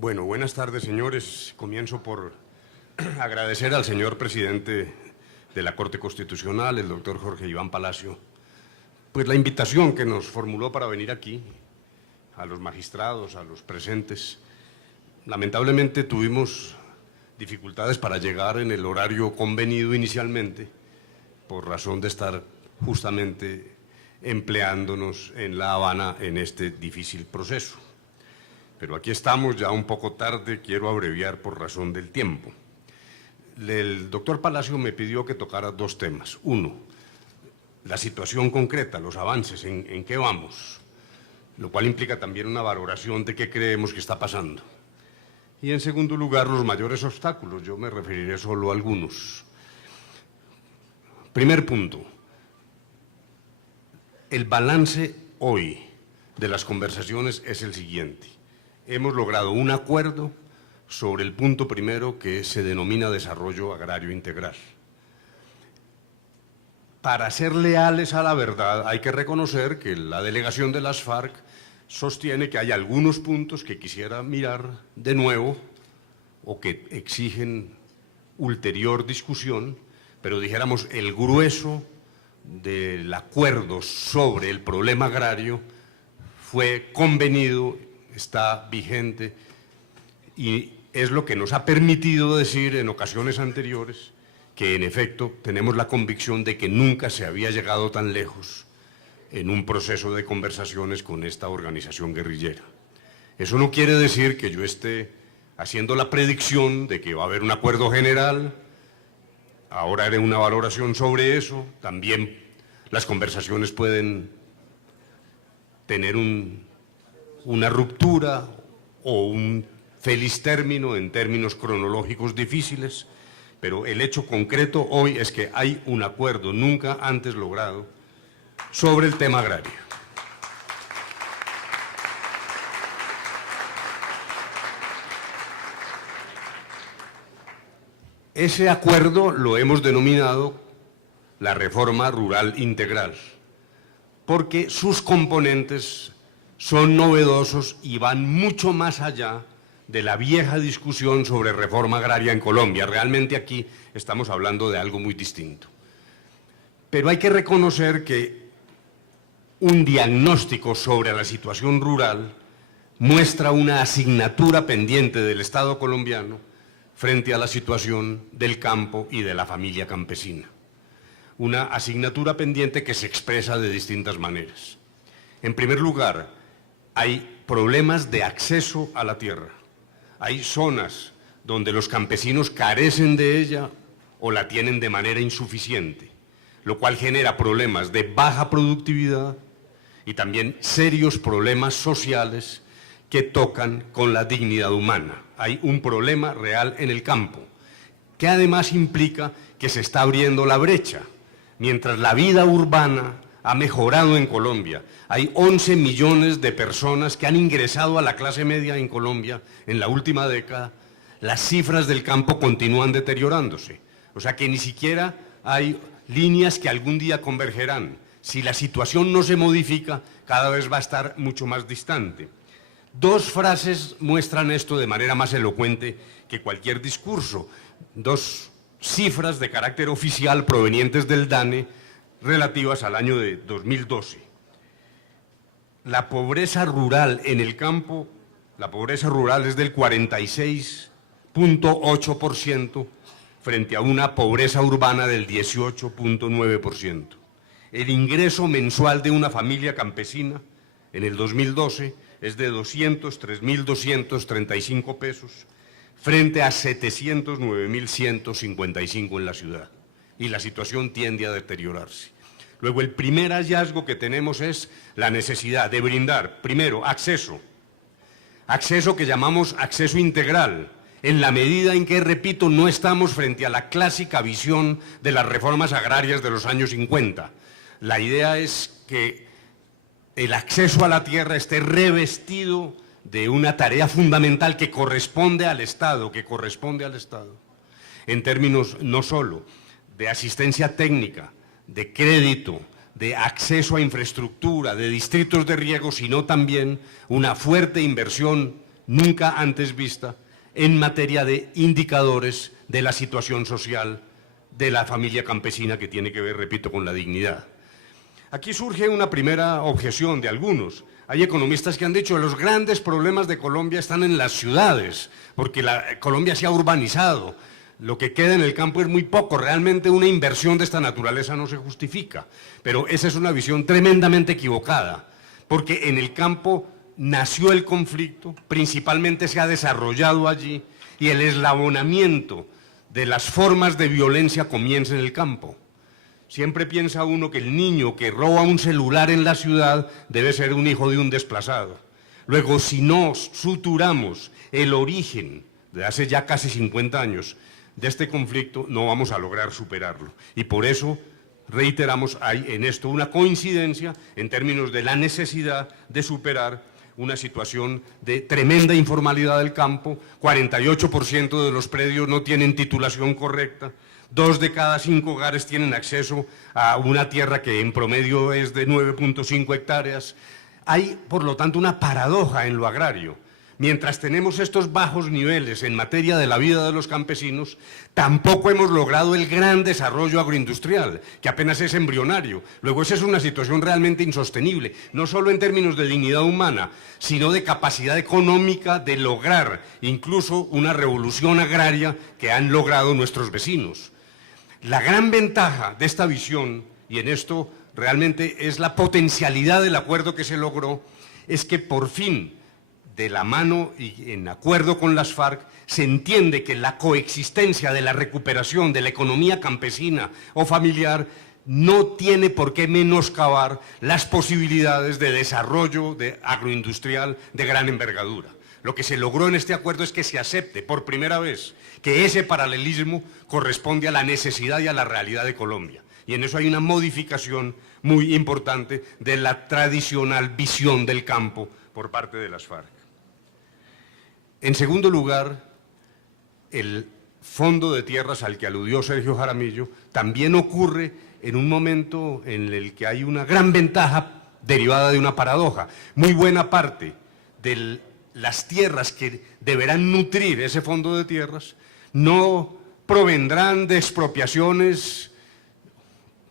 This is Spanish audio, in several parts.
Bueno, buenas tardes, señores. Comienzo por agradecer al señor presidente de la Corte Constitucional, el doctor Jorge Iván Palacio, pues la invitación que nos formuló para venir aquí, a los magistrados, a los presentes. Lamentablemente tuvimos dificultades para llegar en el horario convenido inicialmente, por razón de estar justamente empleándonos en La Habana en este difícil proceso. Pero aquí estamos ya un poco tarde, quiero abreviar por razón del tiempo. El doctor Palacio me pidió que tocara dos temas. Uno, la situación concreta, los avances, en qué vamos, lo cual implica también una valoración de qué creemos que está pasando. Y en segundo lugar, los mayores obstáculos, yo me referiré solo a algunos. Primer punto, el balance hoy de las conversaciones es el siguiente. Hemos logrado un acuerdo sobre el punto primero que se denomina desarrollo agrario integral. Para ser leales a la verdad hay que reconocer que la delegación de las FARC sostiene que hay algunos puntos que quisiera mirar de nuevo o que exigen ulterior discusión, pero dijéramos el grueso del acuerdo sobre el problema agrario fue convenido, está vigente y es lo que nos ha permitido decir en ocasiones anteriores que en efecto tenemos la convicción de que nunca se había llegado tan lejos en un proceso de conversaciones con esta organización guerrillera. Eso no quiere decir que yo esté haciendo la predicción de que va a haber un acuerdo general. Ahora haré una valoración sobre eso. También las conversaciones pueden tener una ruptura o un feliz término en términos cronológicos difíciles, pero el hecho concreto hoy es que hay un acuerdo nunca antes logrado sobre el tema agrario. Ese acuerdo lo hemos denominado la reforma rural integral, porque sus componentes son novedosos y van mucho más allá de la vieja discusión sobre reforma agraria en Colombia. Realmente aquí estamos hablando de algo muy distinto. Pero hay que reconocer que un diagnóstico sobre la situación rural muestra una asignatura pendiente del Estado colombiano frente a la situación del campo y de la familia campesina. Una asignatura pendiente que se expresa de distintas maneras. En primer lugar, hay problemas de acceso a la tierra. Hay zonas donde los campesinos carecen de ella o la tienen de manera insuficiente, lo cual genera problemas de baja productividad y también serios problemas sociales que tocan con la dignidad humana. Hay un problema real en el campo, que además implica que se está abriendo la brecha. Mientras la vida urbana ha mejorado en Colombia, hay 11 millones de personas que han ingresado a la clase media en Colombia en la última década, las cifras del campo continúan deteriorándose. O sea que ni siquiera hay líneas que algún día convergerán. Si la situación no se modifica, cada vez va a estar mucho más distante. Dos frases muestran esto de manera más elocuente que cualquier discurso. Dos cifras de carácter oficial provenientes del DANE relativas al año de 2012. La pobreza rural en el campo, la pobreza rural es del 46.8% frente a una pobreza urbana del 18.9%. El ingreso mensual de una familia campesina en el 2012 es de 203.235 pesos frente a 709.155 en la ciudad. Y la situación tiende a deteriorarse. Luego, el primer hallazgo que tenemos es la necesidad de brindar, primero, acceso que llamamos acceso integral, en la medida en que, repito, no estamos frente a la clásica visión de las reformas agrarias de los años 50. La idea es que el acceso a la tierra esté revestido de una tarea fundamental que corresponde al Estado, en términos no solo de asistencia técnica, de crédito, de acceso a infraestructura, de distritos de riego, sino también una fuerte inversión nunca antes vista en materia de indicadores de la situación social de la familia campesina, que tiene que ver, repito, con la dignidad. Aquí surge una primera objeción de algunos. Hay economistas que han dicho que los grandes problemas de Colombia están en las ciudades, porque Colombia se ha urbanizado. Lo que queda en el campo es muy poco, realmente una inversión de esta naturaleza no se justifica. Pero esa es una visión tremendamente equivocada, porque en el campo nació el conflicto, principalmente se ha desarrollado allí, y el eslabonamiento de las formas de violencia comienza en el campo. Siempre piensa uno que el niño que roba un celular en la ciudad debe ser un hijo de un desplazado. Luego, si no suturamos el origen de hace ya casi 50 años de este conflicto, no vamos a lograr superarlo. Y por eso, reiteramos, hay en esto una coincidencia en términos de la necesidad de superar una situación de tremenda informalidad del campo. 48% de los predios no tienen titulación correcta. 2 de cada 5 hogares tienen acceso a una tierra que en promedio es de 9.5 hectáreas. Hay, por lo tanto, una paradoja en lo agrario. Mientras tenemos estos bajos niveles en materia de la vida de los campesinos, tampoco hemos logrado el gran desarrollo agroindustrial, que apenas es embrionario. Luego, esa es una situación realmente insostenible, no solo en términos de dignidad humana, sino de capacidad económica de lograr incluso una revolución agraria que han logrado nuestros vecinos. La gran ventaja de esta visión, y en esto realmente es la potencialidad del acuerdo que se logró, es que por fin, de la mano y en acuerdo con las FARC, se entiende que la coexistencia de la recuperación de la economía campesina o familiar no tiene por qué menoscabar las posibilidades de desarrollo agroindustrial de gran envergadura. Lo que se logró en este acuerdo es que se acepte por primera vez que ese paralelismo corresponde a la necesidad y a la realidad de Colombia. Y en eso hay una modificación muy importante de la tradicional visión del campo por parte de las FARC. En segundo lugar, el Fondo de Tierras al que aludió Sergio Jaramillo también ocurre en un momento en el que hay una gran ventaja derivada de una paradoja. Muy buena parte de las tierras que deberán nutrir ese fondo de tierras no provendrán de expropiaciones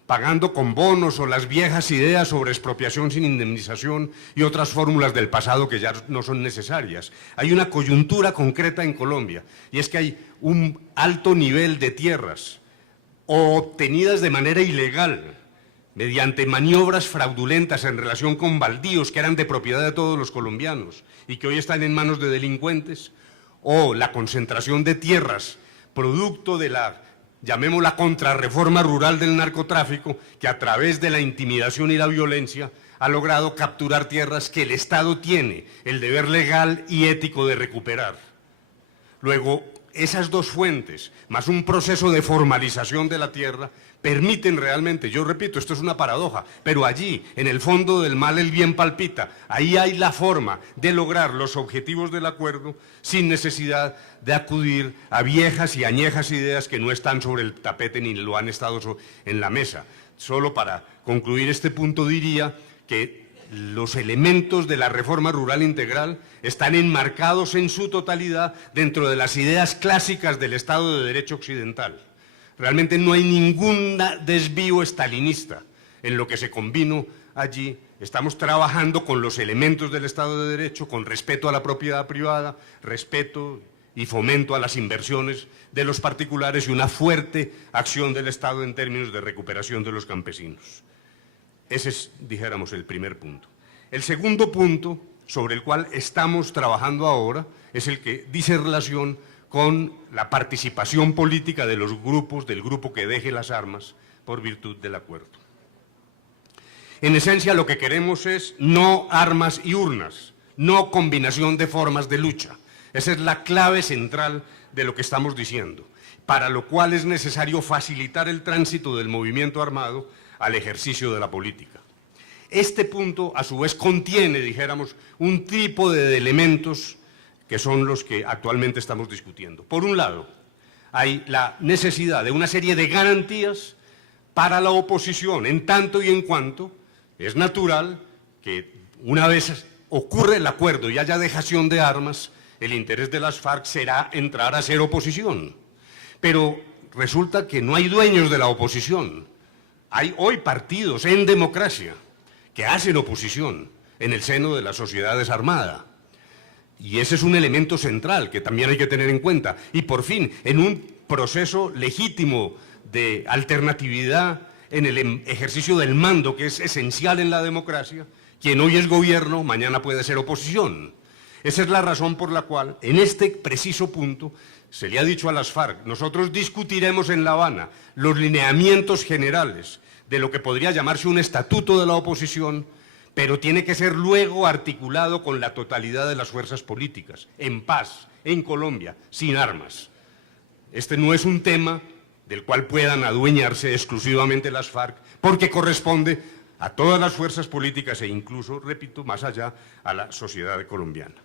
pagando con bonos o las viejas ideas sobre expropiación sin indemnización y otras fórmulas del pasado que ya no son necesarias. Hay una coyuntura concreta en Colombia, y es que hay un alto nivel de tierras obtenidas de manera ilegal, mediante maniobras fraudulentas en relación con baldíos que eran de propiedad de todos los colombianos y que hoy están en manos de delincuentes, o la concentración de tierras producto de la, llamémosla, contrarreforma rural del narcotráfico, que a través de la intimidación y la violencia ha logrado capturar tierras que el Estado tiene el deber legal y ético de recuperar. Luego, esas dos fuentes, más un proceso de formalización de la tierra, permiten realmente, yo repito, esto es una paradoja, pero allí, en el fondo del mal, el bien palpita. Ahí hay la forma de lograr los objetivos del acuerdo sin necesidad de acudir a viejas y añejas ideas que no están sobre el tapete ni lo han estado en la mesa. Solo para concluir este punto diría que los elementos de la reforma rural integral están enmarcados en su totalidad dentro de las ideas clásicas del Estado de Derecho occidental. Realmente no hay ningún desvío estalinista en lo que se convino allí. Estamos trabajando con los elementos del Estado de Derecho, con respeto a la propiedad privada, respeto y fomento a las inversiones de los particulares y una fuerte acción del Estado en términos de recuperación de los campesinos. Ese es, dijéramos, el primer punto. El segundo punto sobre el cual estamos trabajando ahora es el que dice relación con la participación política de los grupos, del grupo que deje las armas por virtud del acuerdo. En esencia, lo que queremos es no armas y urnas, no combinación de formas de lucha. Esa es la clave central de lo que estamos diciendo, para lo cual es necesario facilitar el tránsito del movimiento armado al ejercicio de la política. Este punto, a su vez, contiene, dijéramos, un tipo de elementos que son los que actualmente estamos discutiendo. Por un lado, hay la necesidad de una serie de garantías para la oposición, en tanto y en cuanto es natural que una vez ocurre el acuerdo y haya dejación de armas, el interés de las FARC será entrar a ser oposición. Pero resulta que no hay dueños de la oposición. Hay hoy partidos en democracia que hacen oposición en el seno de la sociedad desarmada. Y ese es un elemento central que también hay que tener en cuenta. Y por fin, en un proceso legítimo de alternatividad en el ejercicio del mando, que es esencial en la democracia, quien hoy es gobierno, mañana puede ser oposición. Esa es la razón por la cual, en este preciso punto, se le ha dicho a las FARC, nosotros discutiremos en La Habana los lineamientos generales de lo que podría llamarse un estatuto de la oposición, pero tiene que ser luego articulado con la totalidad de las fuerzas políticas, en paz, en Colombia, sin armas. Este no es un tema del cual puedan adueñarse exclusivamente las FARC, porque corresponde a todas las fuerzas políticas e incluso, repito, más allá, a la sociedad colombiana.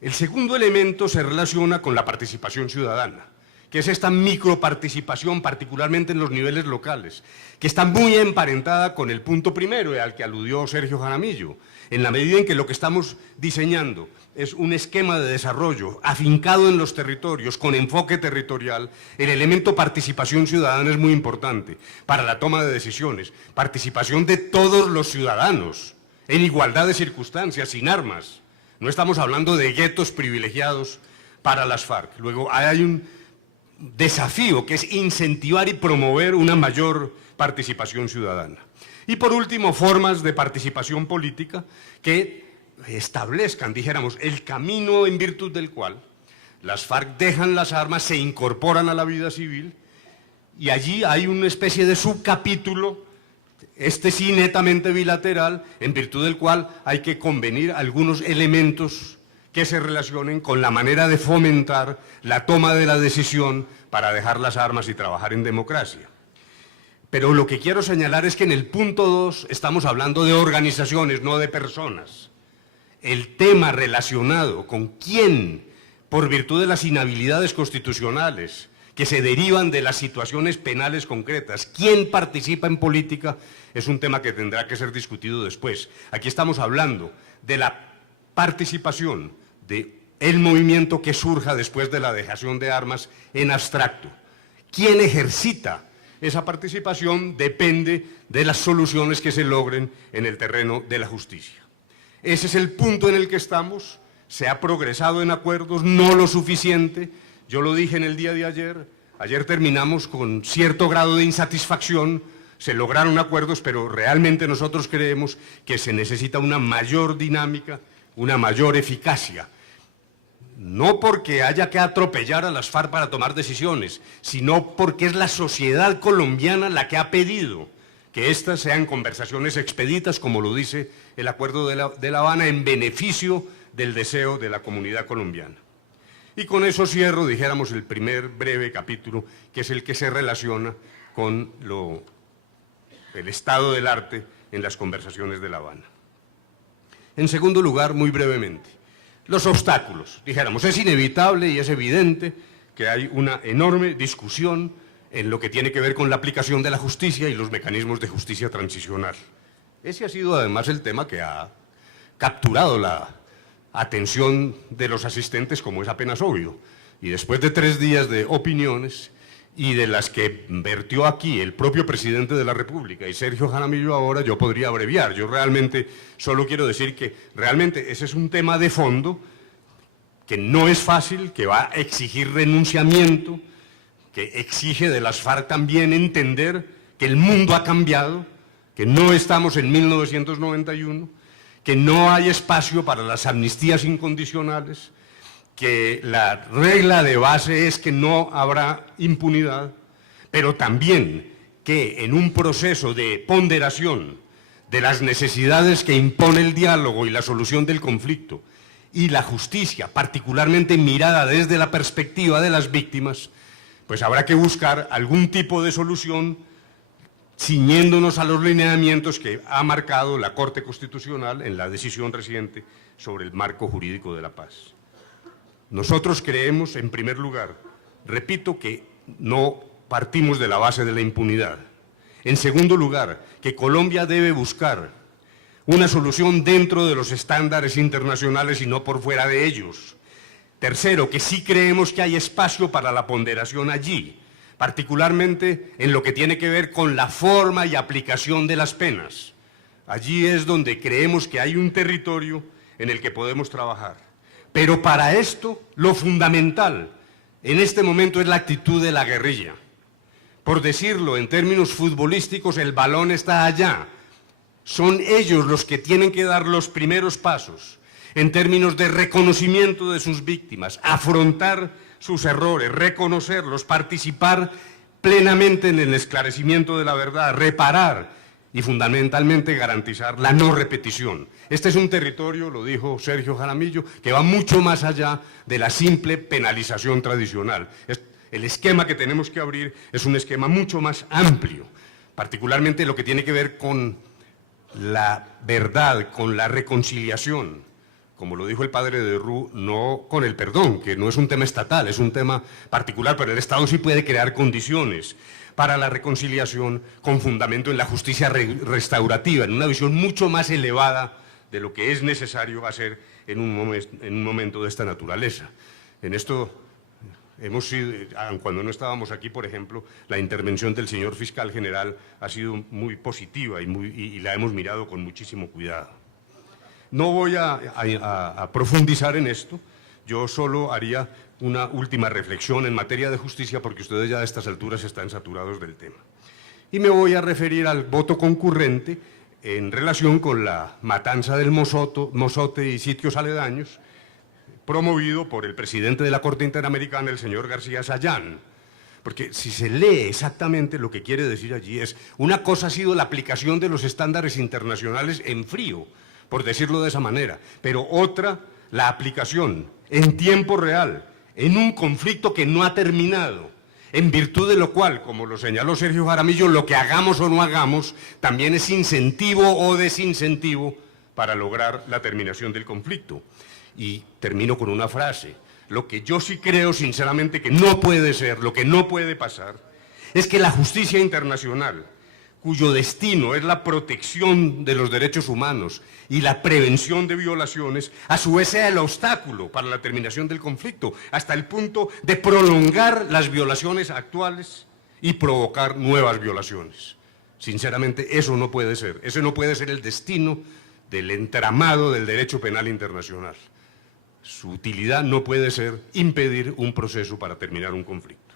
El segundo elemento se relaciona con la participación ciudadana, que es esta microparticipación, particularmente en los niveles locales, que está muy emparentada con el punto primero al que aludió Sergio Jaramillo, en la medida en que lo que estamos diseñando es un esquema de desarrollo afincado en los territorios, con enfoque territorial. El elemento participación ciudadana es muy importante para la toma de decisiones, participación de todos los ciudadanos, en igualdad de circunstancias, sin armas. No estamos hablando de guetos privilegiados para las FARC. Luego hay un desafío que es incentivar y promover una mayor participación ciudadana. Y por último, formas de participación política que establezcan, dijéramos, el camino en virtud del cual las FARC dejan las armas, se incorporan a la vida civil, y allí hay una especie de subcapítulo, este sí netamente bilateral, en virtud del cual hay que convenir algunos elementos que se relacionen con la manera de fomentar la toma de la decisión para dejar las armas y trabajar en democracia. Pero lo que quiero señalar es que en el punto 2 estamos hablando de organizaciones, no de personas. El tema relacionado con quién, por virtud de las inhabilidades constitucionales que se derivan de las situaciones penales concretas, quién participa en política, es un tema que tendrá que ser discutido después. Aquí estamos hablando de la participación del movimiento que surja después de la dejación de armas en abstracto. ¿Quién ejercita esa participación? Depende de las soluciones que se logren en el terreno de la justicia. Ese es el punto en el que estamos. Se ha progresado en acuerdos, no lo suficiente. Yo lo dije en el día de ayer. Ayer terminamos con cierto grado de insatisfacción. Se lograron acuerdos, pero realmente nosotros creemos que se necesita una mayor dinámica, una mayor eficacia. No porque haya que atropellar a las FARC para tomar decisiones, sino porque es la sociedad colombiana la que ha pedido que estas sean conversaciones expeditas, como lo dice el Acuerdo de La Habana, en beneficio del deseo de la comunidad colombiana. Y con eso cierro, dijéramos, el primer breve capítulo, que es el que se relaciona con el estado del arte en las conversaciones de La Habana. En segundo lugar, muy brevemente, los obstáculos. Dijéramos, es inevitable y es evidente que hay una enorme discusión en lo que tiene que ver con la aplicación de la justicia y los mecanismos de justicia transicional. Ese ha sido además el tema que ha capturado la atención de los asistentes, como es apenas obvio. Y después de 3 días de opiniones, y de las que vertió aquí el propio presidente de la República y Sergio Jaramillo ahora, yo podría abreviar. Yo realmente solo quiero decir que realmente ese es un tema de fondo que no es fácil, que va a exigir renunciamiento, que exige de las FARC también entender que el mundo ha cambiado, que no estamos en 1991, que no hay espacio para las amnistías incondicionales, que la regla de base es que no habrá impunidad, pero también que en un proceso de ponderación de las necesidades que impone el diálogo y la solución del conflicto y la justicia, particularmente mirada desde la perspectiva de las víctimas, pues habrá que buscar algún tipo de solución ciñéndonos a los lineamientos que ha marcado la Corte Constitucional en la decisión reciente sobre el marco jurídico de la paz. Nosotros creemos, en primer lugar, repito, que no partimos de la base de la impunidad. En segundo lugar, que Colombia debe buscar una solución dentro de los estándares internacionales y no por fuera de ellos. Tercero, que sí creemos que hay espacio para la ponderación allí, particularmente en lo que tiene que ver con la forma y aplicación de las penas. Allí es donde creemos que hay un territorio en el que podemos trabajar. Pero para esto, lo fundamental en este momento es la actitud de la guerrilla. Por decirlo en términos futbolísticos, el balón está allá. Son ellos los que tienen que dar los primeros pasos en términos de reconocimiento de sus víctimas, afrontar sus errores, reconocerlos, participar plenamente en el esclarecimiento de la verdad, reparar y fundamentalmente garantizar la no repetición. Este es un territorio, lo dijo Sergio Jaramillo, que va mucho más allá de la simple penalización tradicional. El esquema que tenemos que abrir es un esquema mucho más amplio, particularmente lo que tiene que ver con la verdad, con la reconciliación, como lo dijo el padre de Roux, no con el perdón, que no es un tema estatal, es un tema particular, pero el Estado sí puede crear condiciones para la reconciliación con fundamento en la justicia restaurativa, en una visión mucho más elevada de lo que es necesario hacer en un momento de esta naturaleza. En esto hemos sido, cuando no estábamos aquí, por ejemplo, la intervención del señor fiscal general ha sido muy positiva y la hemos mirado con muchísimo cuidado. No voy a profundizar en esto, yo solo haría una última reflexión en materia de justicia porque ustedes ya a estas alturas están saturados del tema. Y me voy a referir al voto concurrente en relación con la matanza del Mozote y sitios aledaños, promovido por el presidente de la Corte Interamericana, el señor García Sayán. Porque si se lee exactamente lo que quiere decir allí es, una cosa ha sido la aplicación de los estándares internacionales en frío, por decirlo de esa manera, pero otra, la aplicación en tiempo real, en un conflicto que no ha terminado, en virtud de lo cual, como lo señaló Sergio Jaramillo, lo que hagamos o no hagamos también es incentivo o desincentivo para lograr la terminación del conflicto. Y termino con una frase, lo que yo sí creo sinceramente que no puede ser, lo que no puede pasar, es que la justicia internacional, cuyo destino es la protección de los derechos humanos y la prevención de violaciones, a su vez sea el obstáculo para la terminación del conflicto, hasta el punto de prolongar las violaciones actuales y provocar nuevas violaciones. Sinceramente, eso no puede ser. Ese no puede ser el destino del entramado del derecho penal internacional. Su utilidad no puede ser impedir un proceso para terminar un conflicto.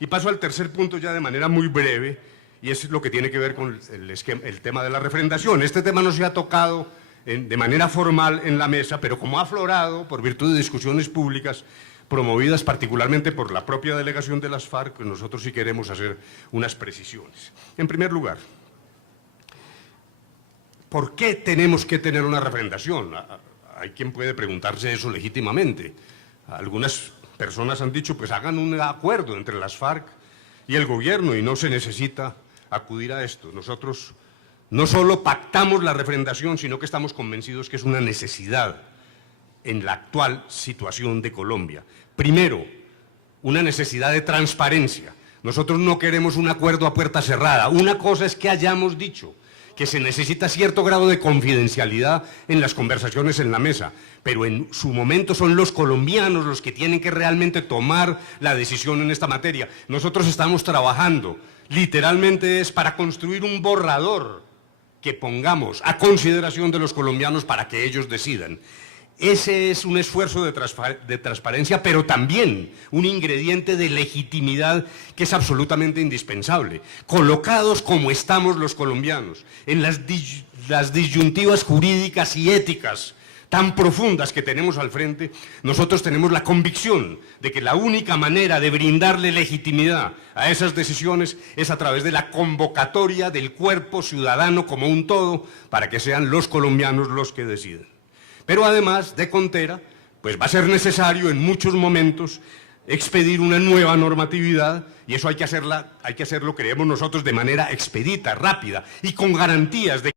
Y paso al tercer punto ya de manera muy breve, y es lo que tiene que ver con el tema de la refrendación. Este tema no se ha tocado de manera formal en la mesa, pero como ha aflorado por virtud de discusiones públicas promovidas particularmente por la propia delegación de las FARC, pues nosotros sí queremos hacer unas precisiones. En primer lugar, ¿por qué tenemos que tener una refrendación? Hay quien puede preguntarse eso legítimamente. Algunas personas han dicho, pues hagan un acuerdo entre las FARC y el gobierno y no se necesita acudir a esto. Nosotros no solo pactamos la refrendación, sino que estamos convencidos que es una necesidad en la actual situación de Colombia. Primero, una necesidad de transparencia. Nosotros no queremos un acuerdo a puerta cerrada. Una cosa es que hayamos dicho que se necesita cierto grado de confidencialidad en las conversaciones en la mesa, pero en su momento son los colombianos los que tienen que realmente tomar la decisión en esta materia. Nosotros estamos trabajando, literalmente es para construir un borrador que pongamos a consideración de los colombianos para que ellos decidan. Ese es un esfuerzo de transparencia, pero también un ingrediente de legitimidad que es absolutamente indispensable. Colocados como estamos los colombianos, en las disyuntivas jurídicas y éticas tan profundas que tenemos al frente, nosotros tenemos la convicción de que la única manera de brindarle legitimidad a esas decisiones es a través de la convocatoria del cuerpo ciudadano como un todo para que sean los colombianos los que decidan. Pero además de Contera, pues va a ser necesario en muchos momentos expedir una nueva normatividad y eso hay que hacerlo, creemos nosotros, de manera expedita, rápida y con garantías de